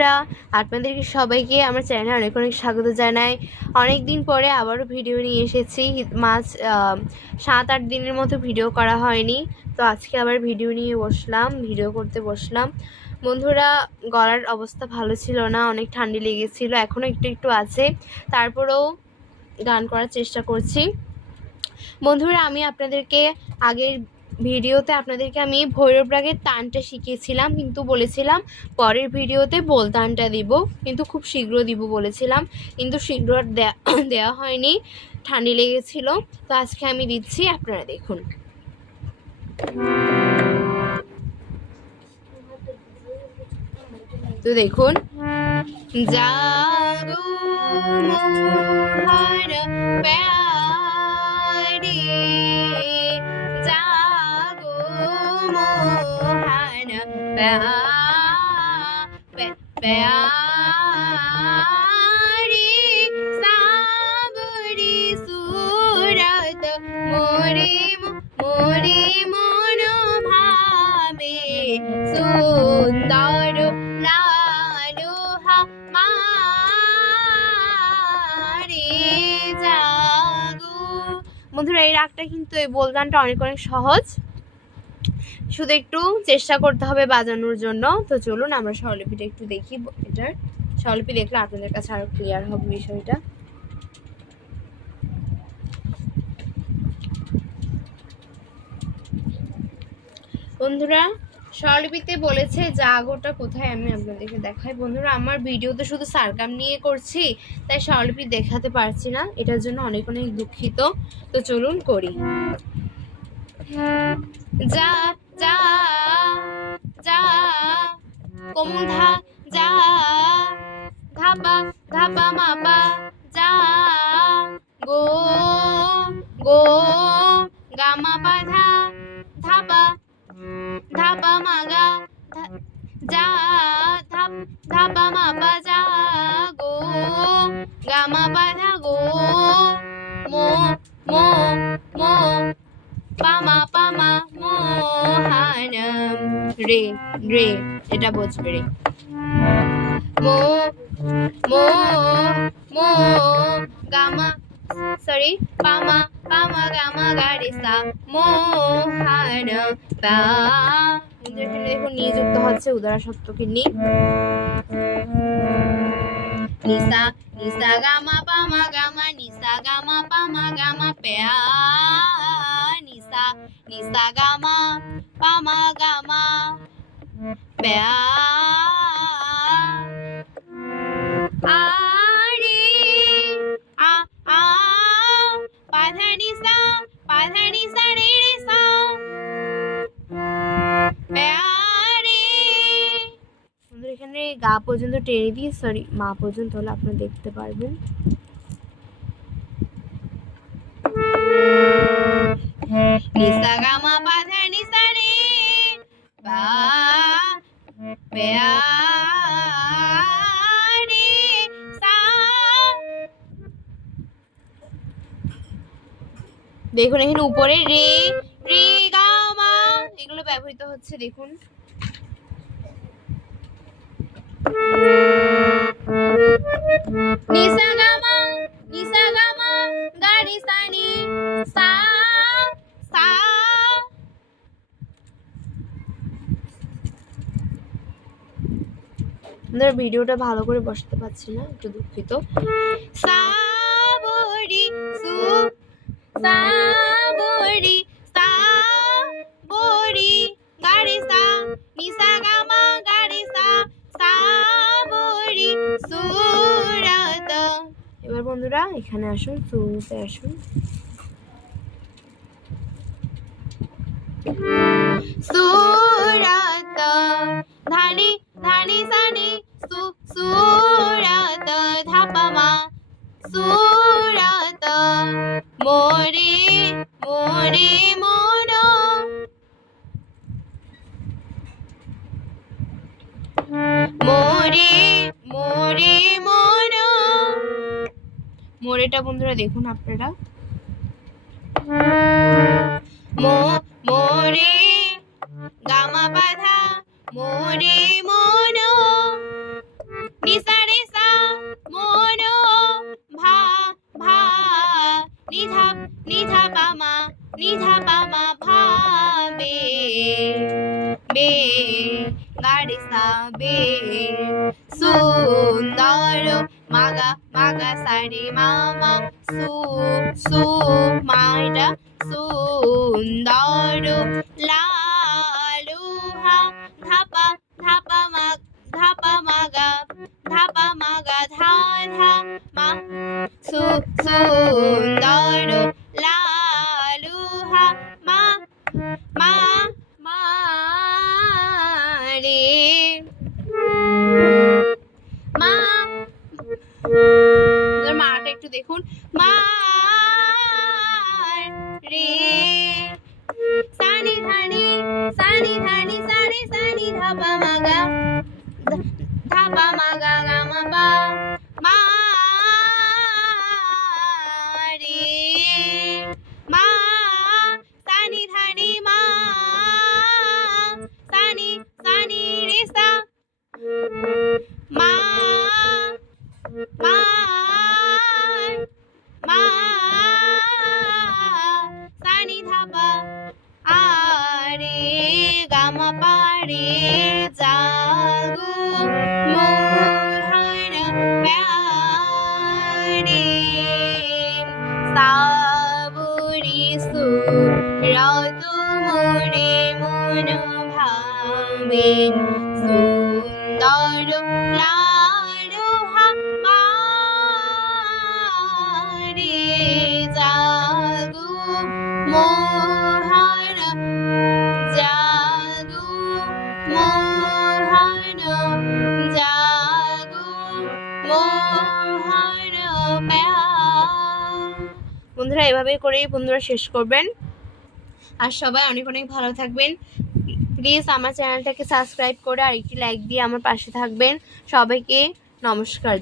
বন্ধুরা আপনাদেরকে সবাইকে আমার চ্যানেলে অনেক অনেক স্বাগত জানাই। অনেক দিন পরে আবারও ভিডিও নিয়ে এসেছি। আহ, সাত আট দিনের মতো ভিডিও করা হয়নি। তো আজকে আবার ভিডিও নিয়ে বসলাম ভিডিও করতে বসলাম। বন্ধুরা গলার অবস্থা ভালো ছিল না অনেক ঠান্ডা লেগেছিলো এখনও একটু একটু আছে। তারপরেও গান করার চেষ্টা করছি। বন্ধুরা আমি আপনাদেরকে আগের ভিডিওতে আপনাদেরকে আমি ভৈরব রাগের তানটা শিখিয়েছিলাম, কিন্তু বলেছিলাম পরের ভিডিওতে বোলতানটা দিব, কিন্তু খুব শীঘ্র দিব বলেছিলাম, কিন্তু শীঘ্র দেওয়া হয়নি, ঠান্ডা লেগেছিল, তো আজকে আমি দিচ্ছি, আপনারা দেখুন। তো দেখুন প্যারি প্যারি সাবরি সুরত মোরে মোরে মন ভাবে বন্ধুরা, এই রাগটা কিন্তু এই বোলগানটা অনেক অনেক সহজ। শুধু একটু চেষ্টা করতে হবে বাজানোর জন্য। তো চলুন, আমরা স্বরলিপিটা একটু দেখি এটার। স্বরলিপি দেখলে আপনাদের কাছে আরও ক্লিয়ার হবে বিষয়টা। বন্ধুরা, স্বরলিপিতে বলেছে জাগোটা কোথায় আমি আপনাদেরকে দেখাই। বন্ধুরা, আমার ভিডিও তো শুধু সারকাম নিয়ে করছি, তাই স্বরলিপি দেখাতে পারছি না। এটার জন্য অনেক অনেক দুঃখিত। তো চলুন করি। যা যা যা কোমল ধা যা ধাপা ধাপা মাপা যা, গো গো, গামা বাধা ধাপা ধাপা মাগা যা ধাপ ধাপা মাপা যা, গো গো রে রে, এটা বুঝবে রে। মো মো মো, গামা সরি পামা পামা, গামা গারে সা মোহান পা এখানে দেখুন নিযুক্ত হচ্ছে উদারা সত্যকে নি নিসা নিসা, গামা, পামা, গামা, নিসা, গামা, পামা, গামা, পেয়া। নিসা নিসা, গামা। পামা গামা আরে আ আ পাধা নিসা পাধা নিসা রে রে সা পেয়ারে আমাদের এখানে গা পর্যন্ত টেনে দিয়ে সরি মা পর্যন্ত হলে আপনারা দেখতে পারবেন। নিসা গামা দেখুন এখানে উপরে রে রে গামা এগুলো ব্যবহৃত হচ্ছে দেখুন। নিসা আমাদের ভিডিওটা ভালো করে বসাতে পারছি না একটু দুঃখিত। সাবরি সু সাবরি সাবরি গাড়ি সা নিসা গামা গাড়ি সা সাবরি সুরত। এবার বন্ধুরা এখানে আসুন সুরতে আসুন। সুরত ধানি ধানি সু মোরেটা বন্ধুরা দেখুন আপনারা। মো, মোরে গামা বাধা, মোরে মন নিসা রেসা মন, ভা ভা, নিধা নিধা পামা নিধা পামা ভা বে বে গাড়ি সা বে সু মাগা মাগা সারে মামা সু সু মাইটা সুন্দর লালুহা ধাপা ধাপা মা ধাপা মাগা ধাপা মাগা ধা ধা মা সু সুন্দর লালুহা মা মা একটু দেখুন মা রে। সানি ধানি সানি ধানি সানি সানি, ধাপা মাগা ধাপা মাগা, গামা পা। মা গামা পারে জাগো মোহন প্যারে সাবরি সুরত মোরে মন ভাবে সুন্দর লালুহা বন্ধুরা, এভাবেই করেই বন্ধুরা শেষ করবেন। আর সবাই অনেক অনেক ভালো থাকবেন। প্লিজ আমার চ্যানেলটাকে সাবস্ক্রাইব করে আর একটি লাইক দিয়ে আমার পাশে থাকবেন। সবাইকে নমস্কার